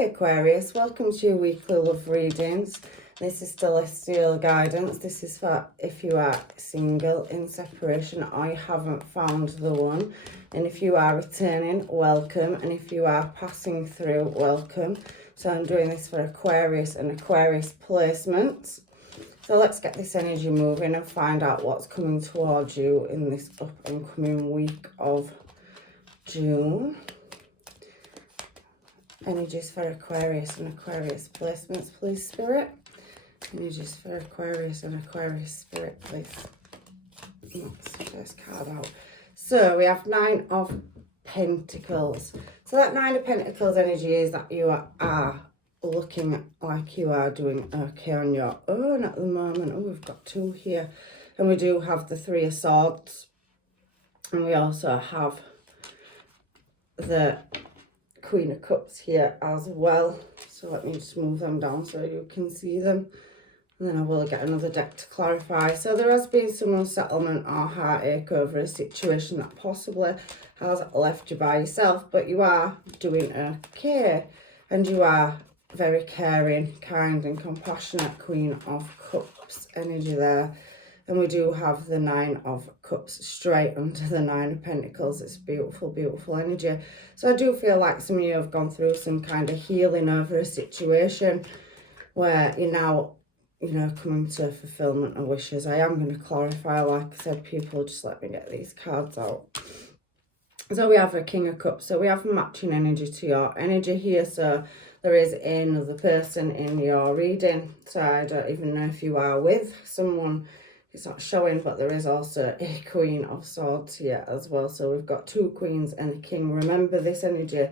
Hi Aquarius, welcome to your weekly love readings. This is celestial guidance. This is for if you are single, in separation, or you haven't found the one. And if you are returning, welcome. And if you are passing through, welcome. So I'm doing this for Aquarius and Aquarius placements. So let's get this energy moving and find out what's coming towards you in this up and coming week of June. Energies for Aquarius and Aquarius placements, please, Spirit. Energies for Aquarius and Aquarius Spirit, please. That's the first card out. So we have Nine of Pentacles. So that Nine of Pentacles energy is that you are looking like you are doing okay on your own at the moment. Oh, we've got two here. And we do have the Three of Swords. And we also have the Queen of Cups here as well. So let me just move them down so you can see them. And then I will get another deck to clarify. So there has been some unsettlement or heartache over a situation that possibly has left you by yourself. But you are doing okay. And you are very caring, kind and compassionate. Queen of Cups energy there. And we do have the Nine of Cups straight under the Nine of Pentacles. It's beautiful, beautiful energy. So I do feel like some of you have gone through some kind of healing over a situation where you're now, you know, coming to fulfillment of wishes. I am going to clarify, like I said, people, just let me get these cards out. So we have a King of Cups. So we have matching energy to your energy here. So there is another person in your reading. So I don't even know if you are with someone. It's not showing, but there is also a Queen of Swords here as well. So we've got two queens and a king. Remember, this energy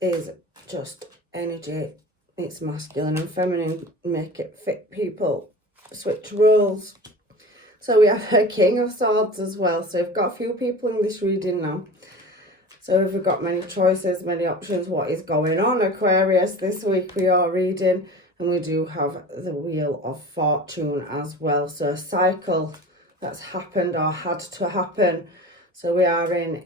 is just energy. It's masculine and feminine. Make it fit people. Switch roles. So we have a King of Swords as well. So we've got a few people in this reading now. So we've got many choices, many options. What is going on, Aquarius? This week we are reading. And we do have the Wheel of Fortune as well. So a cycle that's happened or had to happen. So we are in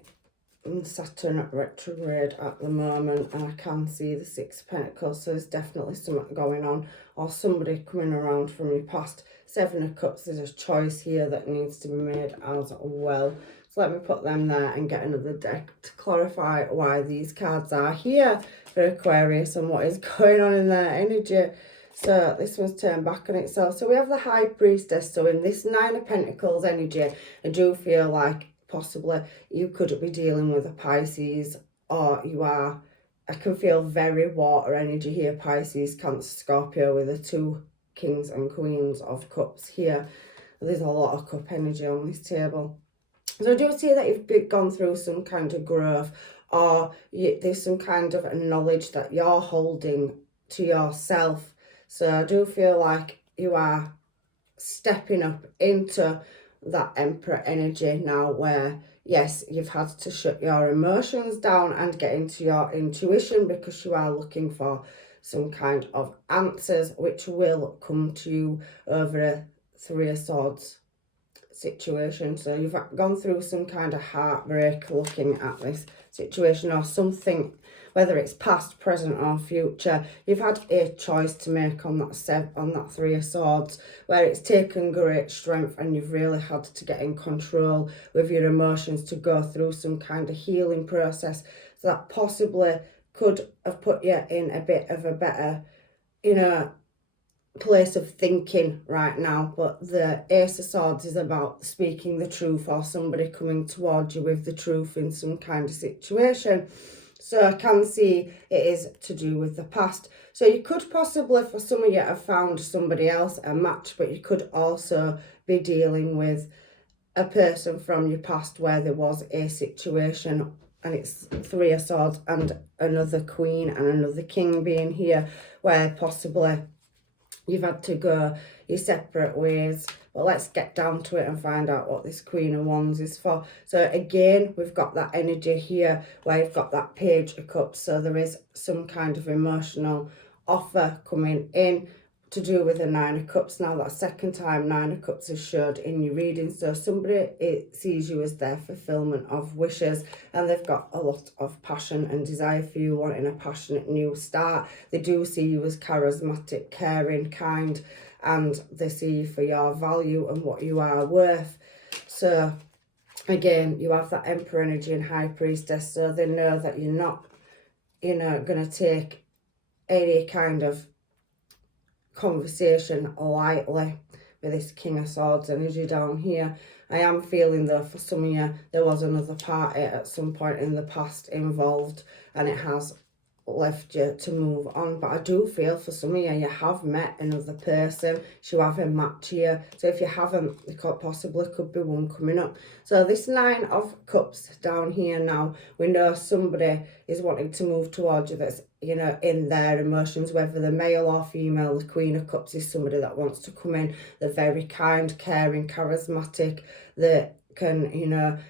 Saturn retrograde at the moment. And I can see the Six of Pentacles. So there's definitely something going on. Or somebody coming around from your past. Seven of Cups. There's a choice here that needs to be made as well. So let me put them there and get another deck to clarify why these cards are here for Aquarius and what is going on in their energy. So this one's turned back on itself. So we have the High Priestess. So in this Nine of Pentacles energy, I do feel like possibly you could be dealing with a Pisces, or you are, I can feel very water energy here. Pisces, Cancer, Scorpio, with the two Kings and Queens of Cups here. There's a lot of cup energy on this table. So I do see that you've gone through some kind of growth, or there's some kind of knowledge that you're holding to yourself. So I do feel like you are stepping up into that Emperor energy now, where, yes, you've had to shut your emotions down and get into your intuition because you are looking for some kind of answers which will come to you over a Three of Swords situation. So you've gone through some kind of heartbreak looking at this situation, or something, whether it's past, present or future. You've had a choice to make on that Three of Swords, where it's taken great strength and you've really had to get in control with your emotions to go through some kind of healing process. So that possibly could have put you in a bit of a better, you know, place of thinking right now. But the Ace of Swords is about speaking the truth, or somebody coming towards you with the truth in some kind of situation. So I can see it is to do with the past. So you could possibly, for some of you, have found somebody else, a match, but you could also be dealing with a person from your past where there was a situation. And it's Three of Swords and another Queen and another King being here, where possibly you've had to go your separate ways. But let's get down to it and find out what this Queen of Wands is for. So again, we've got that energy here where you've got that Page of Cups. So there is some kind of emotional offer coming in. to do with the Nine of Cups. Now, that second time Nine of Cups is showed in your reading. So somebody sees you as their fulfillment of wishes, and they've got a lot of passion and desire for you, wanting a passionate new start. They do see you as charismatic, caring, kind, and they see you for your value and what you are worth. So again, you have that Emperor energy and High Priestess, so they know that you're not, going to take any kind of conversation lightly with this King of Swords energy down here. I am feeling, though, for some of you, there was another party at some point in the past involved, and it has left you to move on. But I do feel for some of you, you have met another person, you have a match here. So if you haven't, there could be one coming up. So this Nine of Cups down here now, we know somebody is wanting to move towards you that's, in their emotions, whether they're male or female. The Queen of Cups is somebody that wants to come in. They're very kind, caring, charismatic. They can,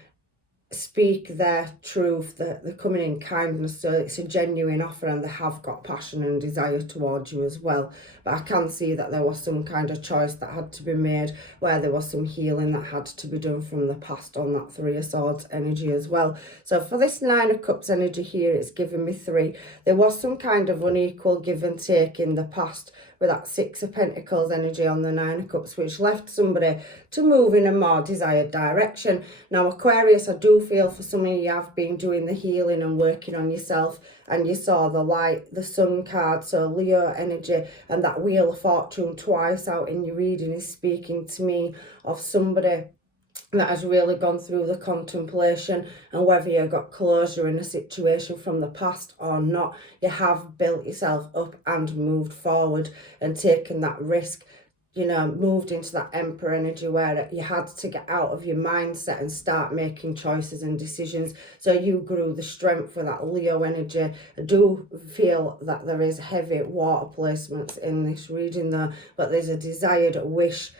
speak their truth, they're coming in kindness, so it's a genuine offer, and they have got passion and desire towards you as well. But I can see that there was some kind of choice that had to be made, where there was some healing that had to be done from the past on that Three of Swords energy as well. So for this Nine of Cups energy here, it's giving me three. There was some kind of unequal give and take in the past with that Six of Pentacles energy on the Nine of Cups, which left somebody to move in a more desired direction. Now, Aquarius, I do feel for some of you have been doing the healing and working on yourself, and you saw the light, the Sun card, so Leo energy, and that Wheel of Fortune twice out in your reading is speaking to me of somebody that has really gone through the contemplation, and whether you got closure in a situation from the past or not, you have built yourself up and moved forward and taken that risk, moved into that Emperor energy where you had to get out of your mindset and start making choices and decisions. So you grew the strength for that Leo energy. I do feel that there is heavy water placements in this reading though, but there's a desired wish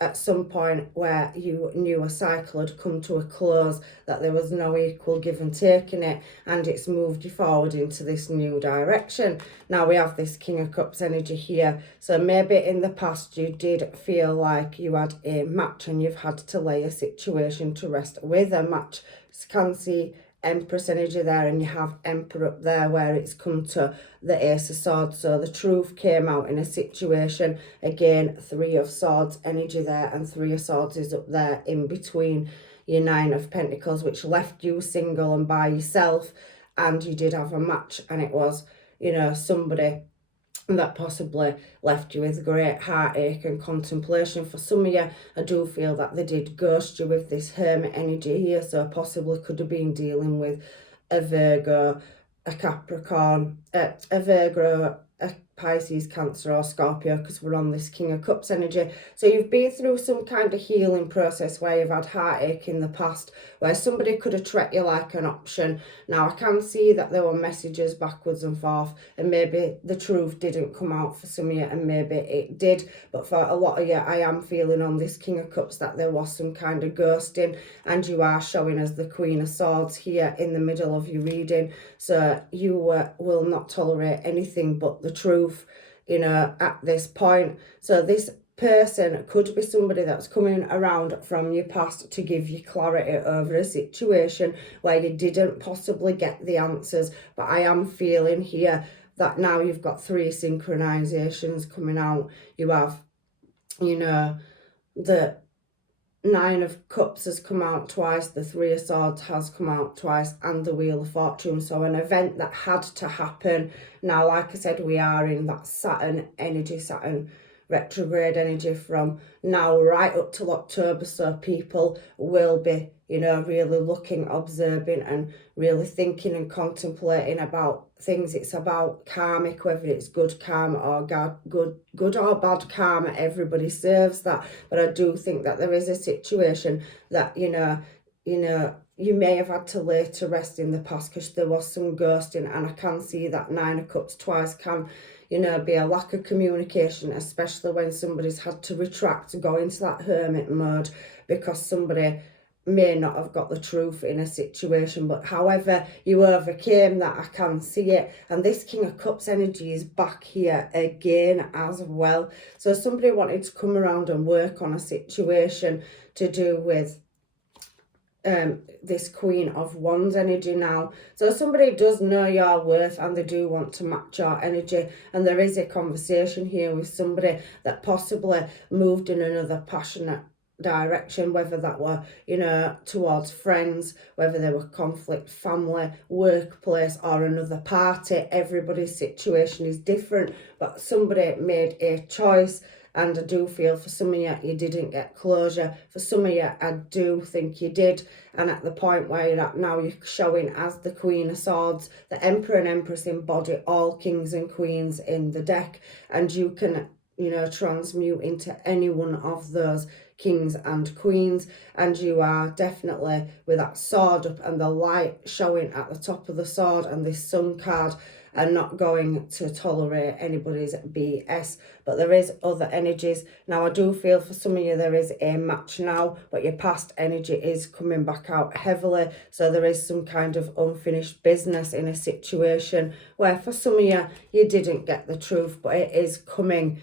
at some point where you knew a cycle had come to a close, that there was no equal give and take in it, and it's moved you forward into this new direction. Now we have this King of Cups energy here, so maybe in the past you did feel like you had a match and you've had to lay a situation to rest with a match. So can see Empress energy there, and you have Emperor up there where it's come to the Ace of Swords. So the truth came out in a situation. Again, Three of Swords energy there, and Three of Swords is up there in between your Nine of Pentacles, which left you single and by yourself, and you did have a match, and it was, somebody that possibly left you with great heartache and contemplation. For some of you, I do feel that they did ghost you with this Hermit energy here, so possibly could have been dealing with a Virgo, a Capricorn, a Virgo, a Pisces, Cancer or Scorpio, because we're on this King of Cups energy. So you've been through some kind of healing process where you've had heartache in the past, where somebody could have treated you like an option. Now I can see that there were messages backwards and forth, and maybe the truth didn't come out for some of you and maybe it did, but for a lot of you, I am feeling on this King of Cups that there was some kind of ghosting, and you are showing as the Queen of Swords here in the middle of your reading. So you will not tolerate anything but the truth, at this point. So this person could be somebody that's coming around from your past to give you clarity over a situation where you didn't possibly get the answers. But I am feeling here that now you've got three synchronizations coming out. You have, the Nine of Cups has come out twice, the Three of Swords has come out twice, and the Wheel of Fortune. So an event that had to happen. Now, like I said, we are in that Saturn energy, Saturn retrograde energy from now right up till October. So people will be, really looking, observing, and really thinking and contemplating about things. It's about karmic, whether it's good karma or good or bad karma. Everybody serves that. But I do think that there is a situation that, you may have had to lay to rest in the past because there was some ghosting, and I can see that Nine of Cups twice can, be a lack of communication, especially when somebody's had to retract, go into that hermit mode because somebody may not have got the truth in a situation, but however you overcame that, I can see it. And this King of Cups energy is back here again as well. So somebody wanted to come around and work on a situation to do with this Queen of Wands energy now. So somebody does know your worth and they do want to match your energy, and there is a conversation here with somebody that possibly moved in another passionate direction, whether that were, you know, towards friends, whether there were conflict, family, workplace, or another party. Everybody's situation is different, but somebody made a choice. And I do feel for some of you didn't get closure. For some of you, I do think you did. And at the point where you're at now, you're showing as the Queen of Swords. The Emperor and Empress embody all kings and queens in the deck. And you can, you know, transmute into any one of those kings and queens. And you are definitely with that sword up and the light showing at the top of the sword and this Sun card, and not going to tolerate anybody's BS. But there is other energies. Now, I do feel for some of you there is a match now, but your past energy is coming back out heavily. So there is some kind of unfinished business in a situation where for some of you, you didn't get the truth, but it is coming.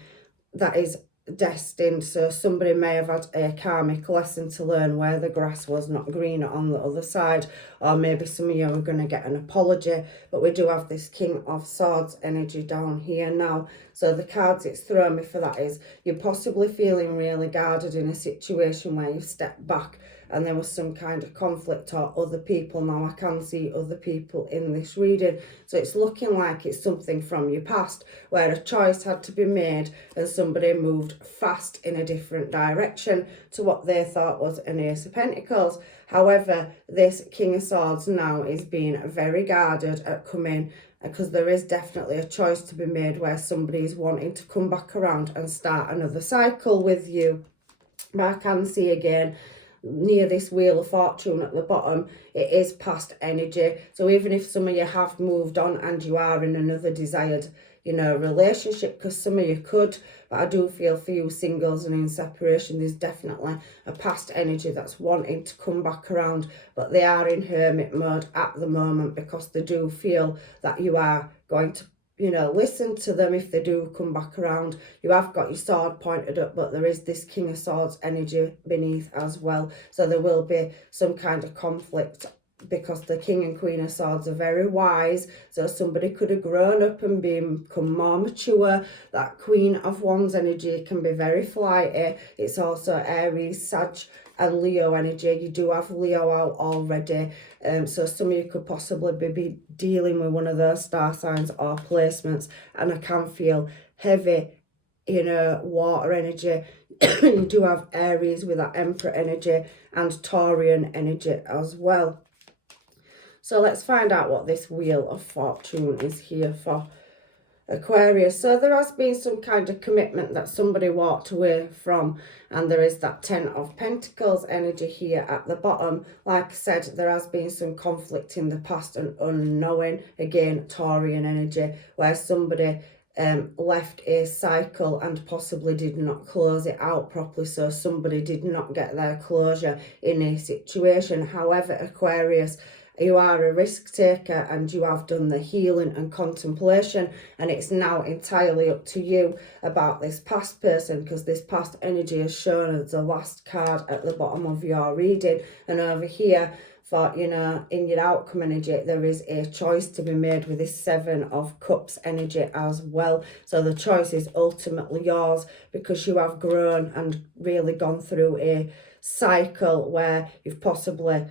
That is destined. So somebody may have had a karmic lesson to learn where the grass was not greener on the other side, or maybe some of you are going to get an apology. But we do have this King of Swords energy down here now. So the cards it's thrown me for that is you're possibly feeling really guarded in a situation where you stepped back and there was some kind of conflict or other people. Now I can see other people in this reading, so it's looking like it's something from your past where a choice had to be made and somebody moved fast in a different direction to what they thought was an Ace of Pentacles. However, this King of Swords now is being very guarded at coming, because there is definitely a choice to be made where somebody is wanting to come back around and start another cycle with you. But I can see again, near this Wheel of Fortune at the bottom, it is past energy. So even if some of you have moved on and you are in another desired, you know, relationship, because some of you could, but I do feel for you singles and in separation, there's definitely a past energy that's wanting to come back around, but they are in hermit mode at the moment because they do feel that you are going to, you know, listen to them if they do come back around. You have got your sword pointed up, but there is this King of Swords energy beneath as well. So there will be some kind of conflict because the King and Queen of Swords are very wise. So somebody could have grown up and become more mature. That Queen of Wands energy can be very flighty. It's also Aries, Sag and Leo energy. You do have Leo out already. So some of you could possibly be dealing with one of those star signs or placements. And I can feel heavy, you know, water energy. You do have Aries with that Emperor energy and Taurian energy as well. So let's find out what this Wheel of Fortune is here for. Aquarius. So there has been some kind of commitment that somebody walked away from, and there is that 10 of Pentacles energy here at the bottom. Like I said, there has been some conflict in the past and unknowing. Again, Taurian energy, where somebody left a cycle and possibly did not close it out properly. So somebody did not get their closure in a situation. However, Aquarius, you are a risk taker and you have done the healing and contemplation, and it's now entirely up to you about this past person, because this past energy is shown as the last card at the bottom of your reading. And over here, for, you know, in your outcome energy, there is a choice to be made with this 7 of Cups energy as well. So the choice is ultimately yours, because you have grown and really gone through a cycle where you've possibly,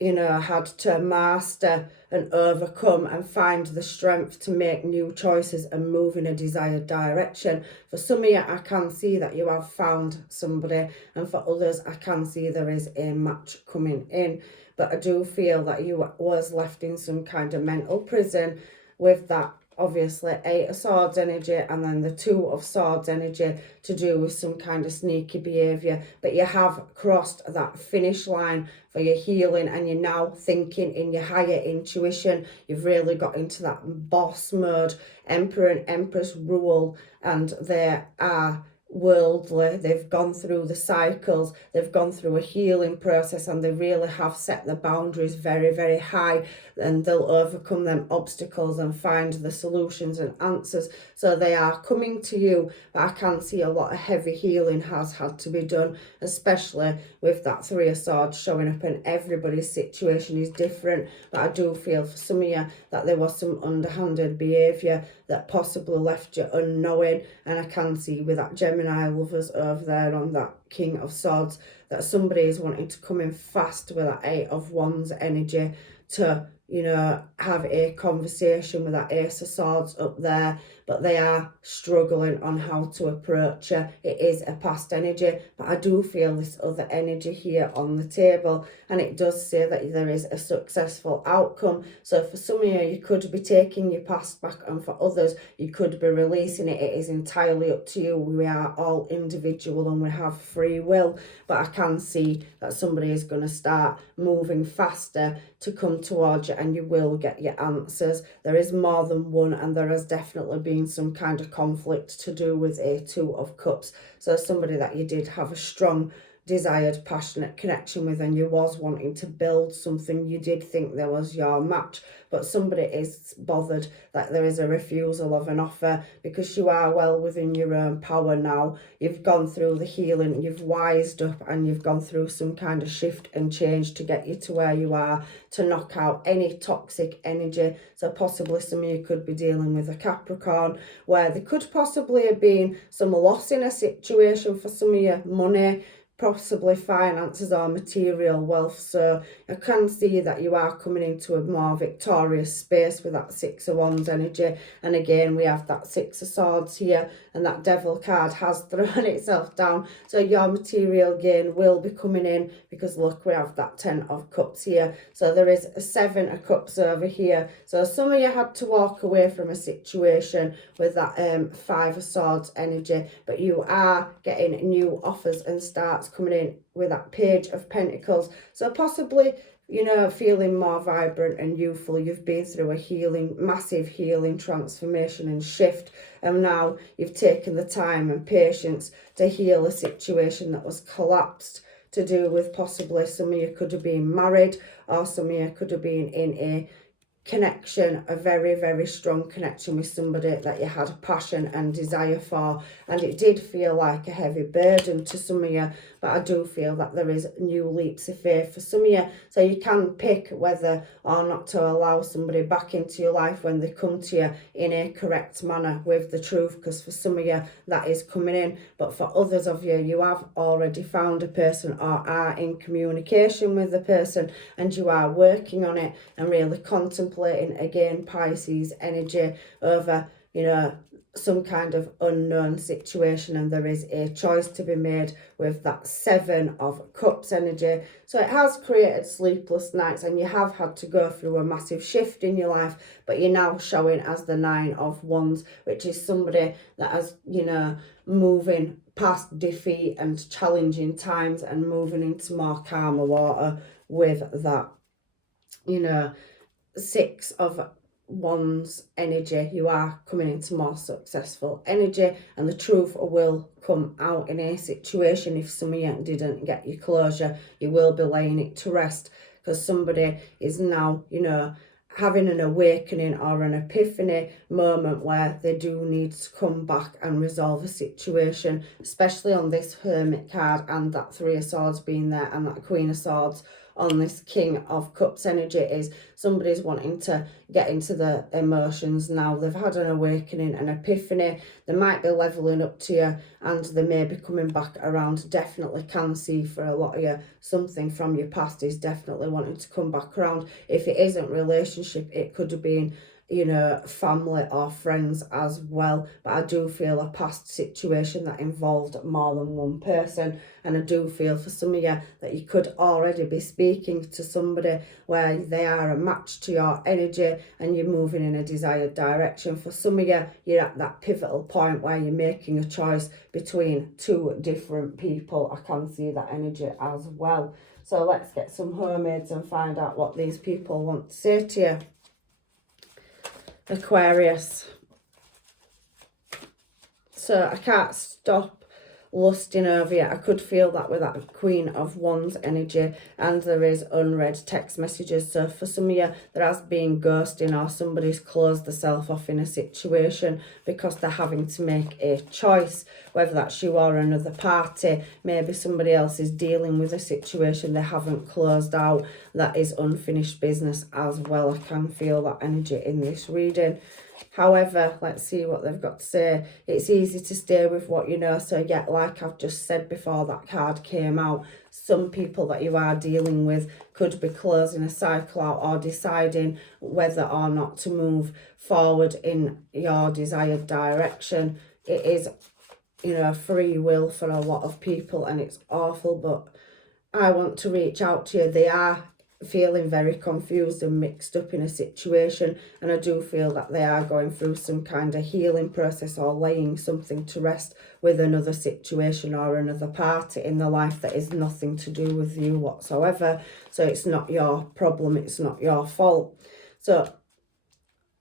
you know, had to master and overcome and find the strength to make new choices and move in a desired direction. For some of you, I can see that you have found somebody, and for others, I can see there is a match coming in. But I do feel that you was left in some kind of mental prison with that, obviously, 8 of Swords energy and then the 2 of Swords energy, to do with some kind of sneaky behaviour. But you have crossed that finish line for your healing, and you're now thinking in your higher intuition. You've really got into that boss mode. Emperor and Empress rule, and they are worldly, they've gone through the cycles, they've gone through a healing process, and they really have set the boundaries very, very high, and they'll overcome them obstacles and find the solutions and answers. So they are coming to you, but I can see a lot of heavy healing has had to be done, especially with that Three of Swords showing up, and everybody's situation is different. But I do feel for some of you that there was some underhanded behaviour that possibly left you unknowing, and I can see with that Gemini lovers over there on that King of Swords that somebody is wanting to come in fast with that Eight of Wands energy to, you know, have a conversation with that Ace of Swords up there, but they are struggling on how to approach you. It is a past energy, but I do feel this other energy here on the table, and it does say that there is a successful outcome. So for some of you, you could be taking your past back, and for others, you could be releasing it. It is entirely up to you. We are all individual and we have free will, but I can see that somebody is going to start moving faster to come towards you, and you will get your answers. There is more than one, and there has definitely been some kind of conflict to do with a Two of Cups. So somebody that you did have a strong, desired, passionate connection with, and you was wanting to build something, you did think there was your match, but somebody is bothered that there is a refusal of an offer, because you are well within your own power now. You've gone through the healing, you've wised up, and you've gone through some kind of shift and change to get you to where you are, to knock out any toxic energy. So possibly some of you could be dealing with a Capricorn, where there could possibly have been some loss in a situation for some of you, money, possibly finances or material wealth. So I can see that you are coming into a more victorious space with that Six of Wands energy. And again, we have that Six of Swords here, and that Devil card has thrown itself down. So your material gain will be coming in, because look, we have that Ten of Cups here. So there is a Seven of Cups over here. So some of you had to walk away from a situation with that Five of Swords energy, but you are getting new offers and starts coming in with that Page of Pentacles. So possibly, you know, feeling more vibrant and youthful. You've been through a healing, massive healing, transformation and shift, and now you've taken the time and patience to heal a situation that was collapsed, to do with possibly some of you could have been married, or some of you could have been in a connection, a very, very strong connection with somebody that you had a passion and desire for, and it did feel like a heavy burden to some of you. But I do feel that there is new leaps of faith for some of you, so you can pick whether or not to allow somebody back into your life when they come to you in a correct manner with the truth, because for some of you that is coming in, but for others of you, you have already found a person or are in communication with the person, and you are working on it and really contemplating, again, Pisces energy, over, you know, some kind of unknown situation, and there is a choice to be made with that Seven of Cups energy. So it has created sleepless nights, and you have had to go through a massive shift in your life, but you're now showing as the Nine of Wands, which is somebody that has, you know, moving past defeat and challenging times and moving into more calmer water with that, you know, Six of Wands energy. You are coming into more successful energy, and the truth will come out in a situation. If some of you didn't get your closure, you will be laying it to rest, because somebody is now, you know, having an awakening or an epiphany moment where they do need to come back and resolve a situation, especially on this Hermit card, and that Three of Swords being there, and that Queen of Swords on this King of Cups energy. Is somebody's wanting to get into the emotions now. They've had an awakening, an epiphany. They might be leveling up to you, and they may be coming back around. Definitely can see for a lot of you, something from your past is definitely wanting to come back around. If it isn't relationship, it could have been, you know, family or friends as well. But I do feel a past situation that involved more than one person, and I do feel for some of you that you could already be speaking to somebody where they are a match to your energy, and you're moving in a desired direction. For some of you, you're at that pivotal point where you're making a choice between two different people. I can see that energy as well. So let's get some mermaids and find out what these people want to say to you. Aquarius. So I can't stop lusting over you. I could feel that with that Queen of Wands energy, and there is unread text messages. So for some of you, there has been ghosting, or somebody's closed themselves off in a situation because they're having to make a choice, whether that's you or another party. Maybe somebody else is dealing with a situation they haven't closed out. That is unfinished business as well. I can feel that energy in this reading. However, let's see what they've got to say. It's easy to stay with what you know. So yeah, like I've just said before that card came out, some people that you are dealing with could be closing a cycle out or deciding whether or not to move forward in your desired direction. It is, you know, free will for a lot of people, and it's awful, but I want to reach out to you. They are feeling very confused and mixed up in a situation, and I do feel that they are going through some kind of healing process or laying something to rest with another situation or another party in their life that is nothing to do with you whatsoever. So it's not your problem, it's not your fault. So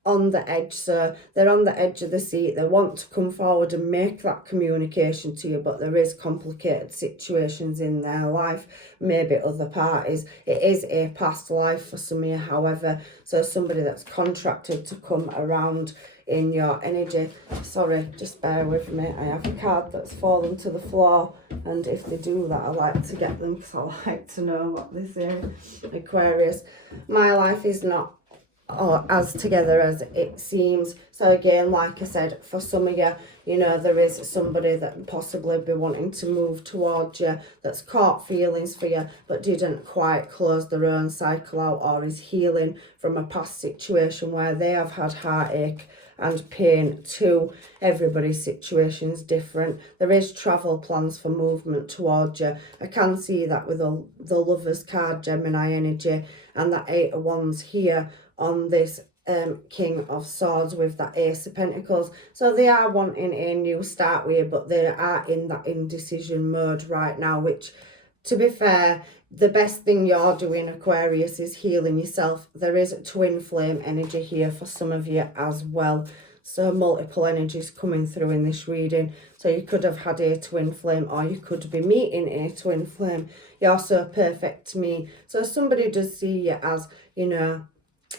on the edge, so they're on the edge of the seat. They want to come forward and make that communication to you, but there is complicated situations in their life, maybe other parties. It is a past life for some of you, however, so somebody that's contracted to come around in your energy. Sorry, just bear with me. I have a card that's fallen to the floor, and if they do that, I like to get them because I like to know what they say. Aquarius, my life is not as together as it seems. So again, like I said, for some of you, you know, there is somebody that possibly be wanting to move towards you, that's caught feelings for you but didn't quite close their own cycle out, or is healing from a past situation where they have had heartache and pain too. Everybody's situation is different. There is travel plans for movement towards you. I can see that with the Lovers card, Gemini energy, and that Eight of Wands here on this King of Swords with that Ace of Pentacles. So they are wanting a new start with you, but they are in that indecision mode right now, which, to be fair, the best thing you're doing, Aquarius, is healing yourself. There is twin flame energy here for some of you as well. So multiple energies coming through in this reading. So you could have had a twin flame, or you could be meeting a twin flame. You're so perfect to me. So somebody does see you as, you know,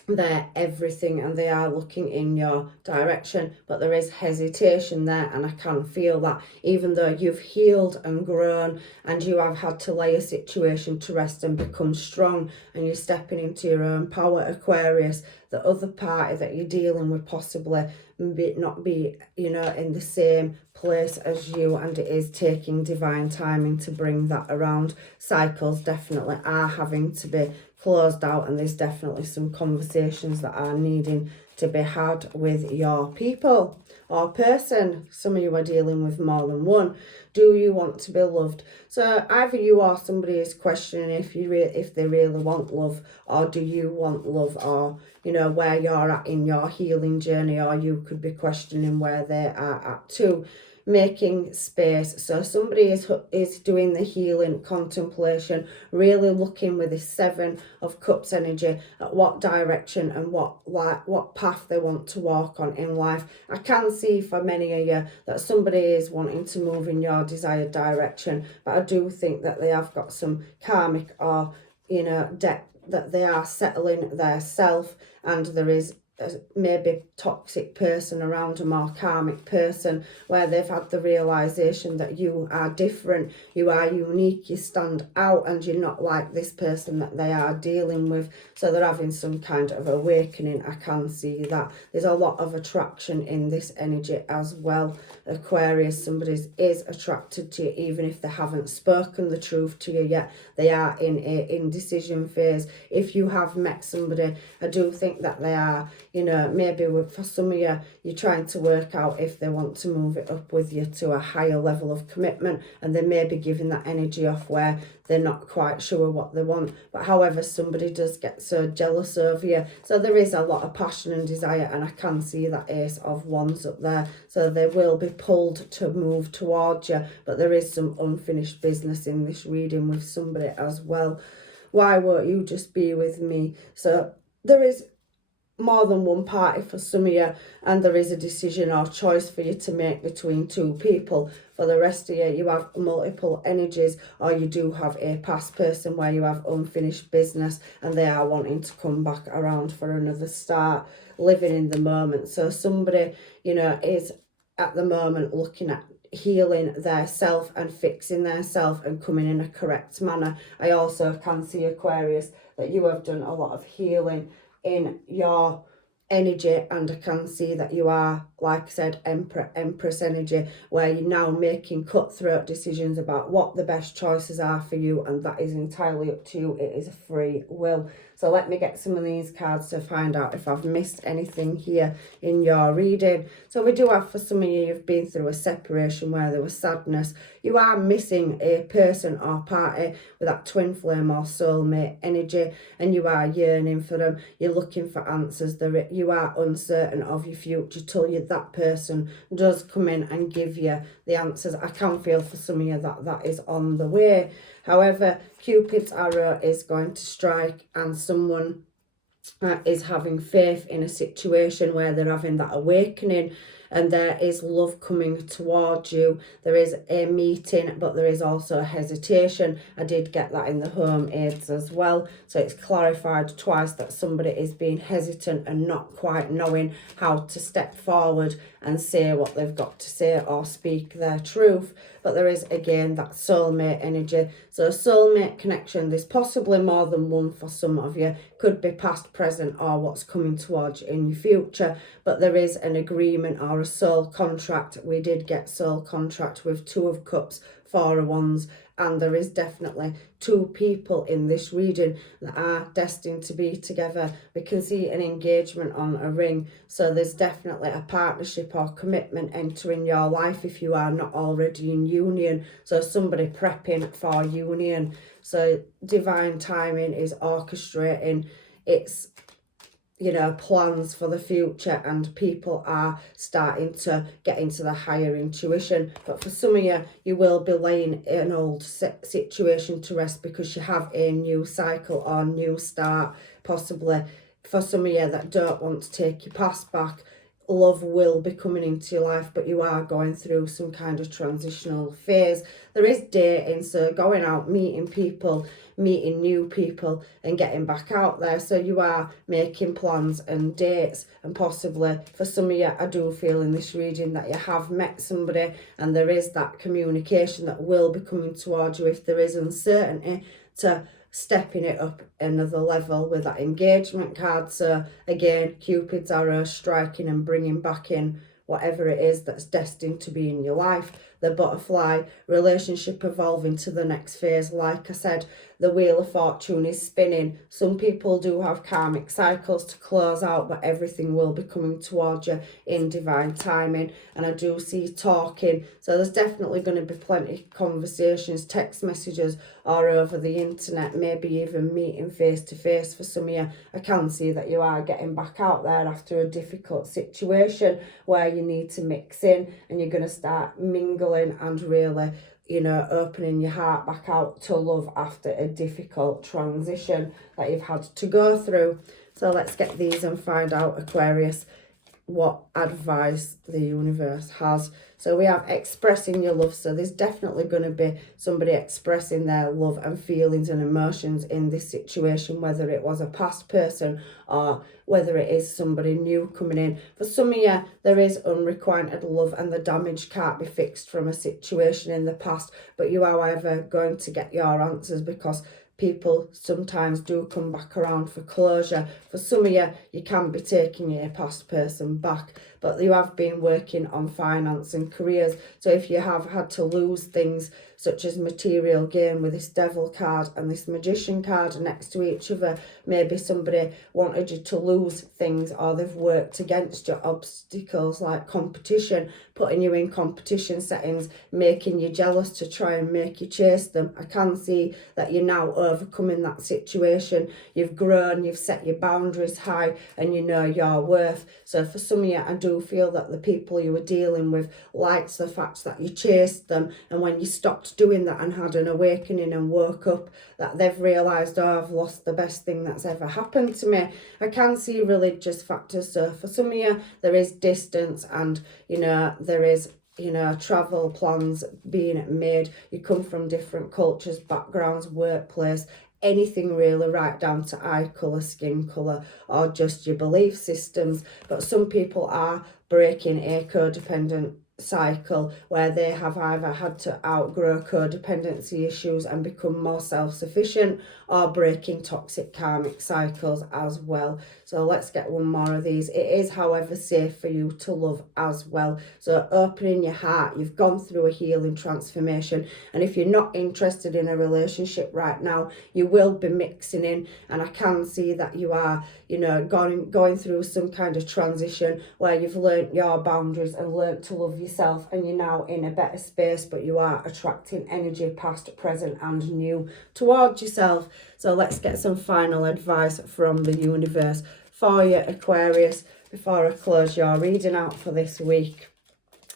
they're everything, and they are looking in your direction, but there is hesitation there, and I can feel that even though you've healed and grown and you have had to lay a situation to rest and become strong, and you're stepping into your own power, Aquarius, the other party that you're dealing with possibly not be, you know, in the same place as you, and it is taking divine timing to bring that around. Cycles definitely are having to be closed out, and there's definitely some conversations that are needing to be had with your people or person. Some of you are dealing with more than one. Do you want to be loved? So either you or somebody is questioning if they really want love, or do you want love, or, you know, where you're at in your healing journey, or you could be questioning where they are at too. Making space. So somebody is doing the healing contemplation, really looking with this Seven of Cups energy at what direction and what path they want to walk on in life. I can see for many of you that somebody is wanting to move in your desired direction, but I do think that they have got some karmic or, you know, debt that they are settling their self, and there is maybe toxic person around, a more karmic person, where they've had the realization that you are different, you are unique, you stand out, and you're not like this person that they are dealing with. So they're having some kind of awakening. I can see that there's a lot of attraction in this energy as well, Aquarius. Somebody is attracted to you even if they haven't spoken the truth to you yet. They are in a indecision phase. If you have met somebody, I do think that they are, you know, maybe for some of you, you're trying to work out if they want to move it up with you to a higher level of commitment, and they may be giving that energy off where they're not quite sure what they want. But however, somebody does get so jealous over you. So there is a lot of passion and desire, and I can see that Ace of Wands up there. So they will be pulled to move towards you, but there is some unfinished business in this reading with somebody as well. Why won't you just be with me? So there is more than one party for some of you, and there is a decision or choice for you to make between two people. For the rest of you, you have multiple energies, or you do have a past person where you have unfinished business and they are wanting to come back around for another start, living in the moment. So somebody, you know, is at the moment looking at healing their self and fixing their self and coming in a correct manner. I also can see, Aquarius, that you have done a lot of healing in your energy, and I can see that you are, like I said, Empress energy, where you're now making cutthroat decisions about what the best choices are for you, and that is entirely up to you. It is a free will. So let me get some of these cards to find out if I've missed anything here in your reading. So we do have, for some of you, you've been through a separation where there was sadness. You are missing a person or party with that twin flame or soulmate energy, and you are yearning for them. You're looking for answers. You are uncertain of your future till that person does come in and give you the answers. I can feel for some of you that that is on the way. However, Cupid's arrow is going to strike, and someone is having faith in a situation where they're having that awakening, and there is love coming towards you. There is a meeting, but there is also a hesitation. I did get that in the home aids as well. So it's clarified twice that somebody is being hesitant and not quite knowing how to step forward and say what they've got to say or speak their truth. But there is, again, that soulmate energy. So soulmate connection, there's possibly more than one for some of you. Could be past, present, or what's coming towards you in your future. But there is an agreement or a soul contract. We did get soul contract with Two of Cups, Four of Wands, and there is definitely two people in this reading that are destined to be together. We can see an engagement on a ring, so there's definitely a partnership or commitment entering your life if you are not already in union. So somebody prepping for union. So divine timing is orchestrating. It's, you know, plans for the future, and people are starting to get into the higher intuition. But for some of you, you will be laying an old situation to rest because you have a new cycle or new start. Possibly for some of you that don't want to take your past back, love will be coming into your life, but you are going through some kind of transitional phase. There is dating, so going out, meeting people, meeting new people and getting back out there. So you are making plans and dates, and possibly for some of you, I do feel in this reading that you have met somebody and there is that communication that will be coming towards you. If there is uncertainty, to stepping it up another level with that engagement card. So again, Cupid's arrow striking and bringing back in whatever it is that's destined to be in your life. The butterfly, relationship evolving to the next phase. Like I said, the wheel of fortune is spinning. Some people do have karmic cycles to close out, but everything will be coming towards you in divine timing. And I do see talking. So there's definitely going to be plenty of conversations, text messages, or over the internet, maybe even meeting face to face for some of you. I can see that you are getting back out there after a difficult situation where you need to mix in, and you're going to start mingling and really, you know, opening your heart back out to love after a difficult transition that you've had to go through. So let's get these and find out, Aquarius, what advice the universe has. So we have expressing your love. So there's definitely going to be somebody expressing their love and feelings and emotions in this situation, whether it was a past person or whether it is somebody new coming in. For some of you, there is unrequited love, and the damage can't be fixed from a situation in the past, but you are, however, going to get your answers, because people sometimes do come back around for closure. For some of you, you can be taking your past person back, but you have been working on finance and careers. So if you have had to lose things such as material gain with this devil card and this magician card next to each other, maybe somebody wanted you to lose things, or they've worked against your obstacles like competition, putting you in competition settings, making you jealous to try and make you chase them. I can see that you're now overcoming that situation. You've grown, you've set your boundaries high, and you know your worth. So for some of you, I do feel that the people you were dealing with liked the fact that you chased them, and when you stopped stopped doing that and had an awakening and woke up, that they've realised, oh, I've lost the best thing that's ever happened to me. I can see religious factors. So for some of you, there is distance and, you know, there is, you know, travel plans being made. You come from different cultures, backgrounds, workplace, anything really, right down to eye colour, skin colour, or just your belief systems. But some people are breaking a codependent cycle where they have either had to outgrow codependency issues and become more self-sufficient, or breaking toxic karmic cycles as well. So let's get one more of these. It is, however, safe for you to love as well. So opening your heart, you've gone through a healing transformation, and if you're not interested in a relationship right now, you will be mixing in, and I can see that you are, you know, going through some kind of transition where you've learnt your boundaries and learnt to love yourself, and you're now in a better space, but you are attracting energy past, present and new towards yourself. So let's get some final advice from the universe for you, Aquarius, before I close your reading out for this week.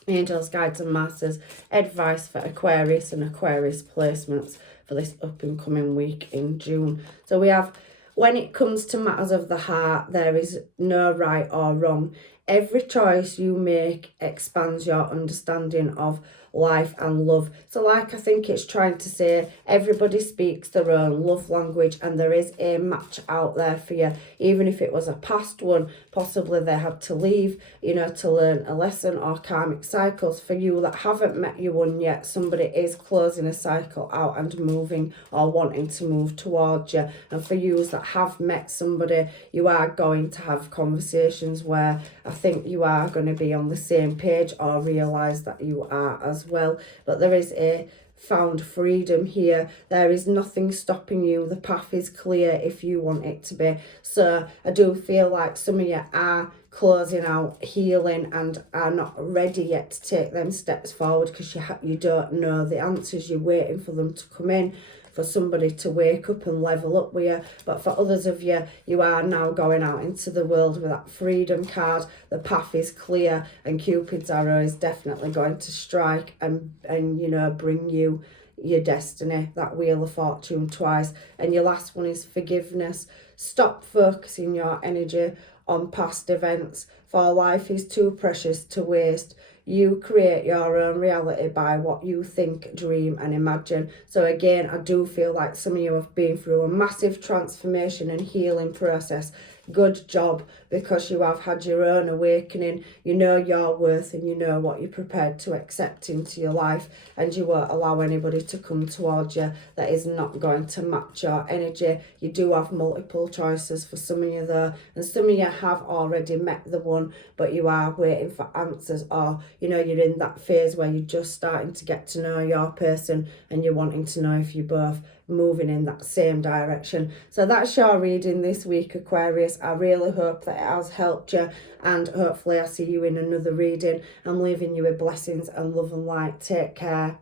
Angels, guides and masters, advice for Aquarius and Aquarius placements for this up and coming week in June. So we have, when it comes to matters of the heart, there is no right or wrong. Every choice you make expands your understanding of life and love. So like I think it's trying to say, everybody speaks their own love language, and there is a match out there for you. Even if it was a past one, possibly they had to leave, you know, to learn a lesson, or karmic cycles. For you that haven't met your one yet, somebody is closing a cycle out and moving or wanting to move towards you. And for you that have met somebody, you are going to have conversations where I think you are going to be on the same page, or realise that you are as well. But there is a found freedom here. There is nothing stopping you. The path is clear if you want it to be. So I do feel like some of you are closing out, healing, and are not ready yet to take them steps forward because you don't know the answers. You're waiting for them to come in, for somebody to wake up and level up with you. But for others of you, you are now going out into the world with that freedom card. The path is clear, and Cupid's arrow is definitely going to strike and you know, bring you your destiny, that Wheel of Fortune twice. And your last one is forgiveness. Stop focusing your energy on past events, for life is too precious to waste. You create your own reality by what you think, dream and imagine. So again, I do feel like some of you have been through a massive transformation and healing process. Good job, because you have had your own awakening. You know your worth, and you know what you're prepared to accept into your life, and you won't allow anybody to come towards you that is not going to match your energy. You do have multiple choices for some of you though, and some of you have already met the one, but you are waiting for answers, or you know, you're in that phase where you're just starting to get to know your person, and you're wanting to know if you're both moving in that same direction. So that's your reading this week, Aquarius. I really hope that it has helped you, and hopefully I see you in another reading. I'm leaving you with blessings and love and light. Take care.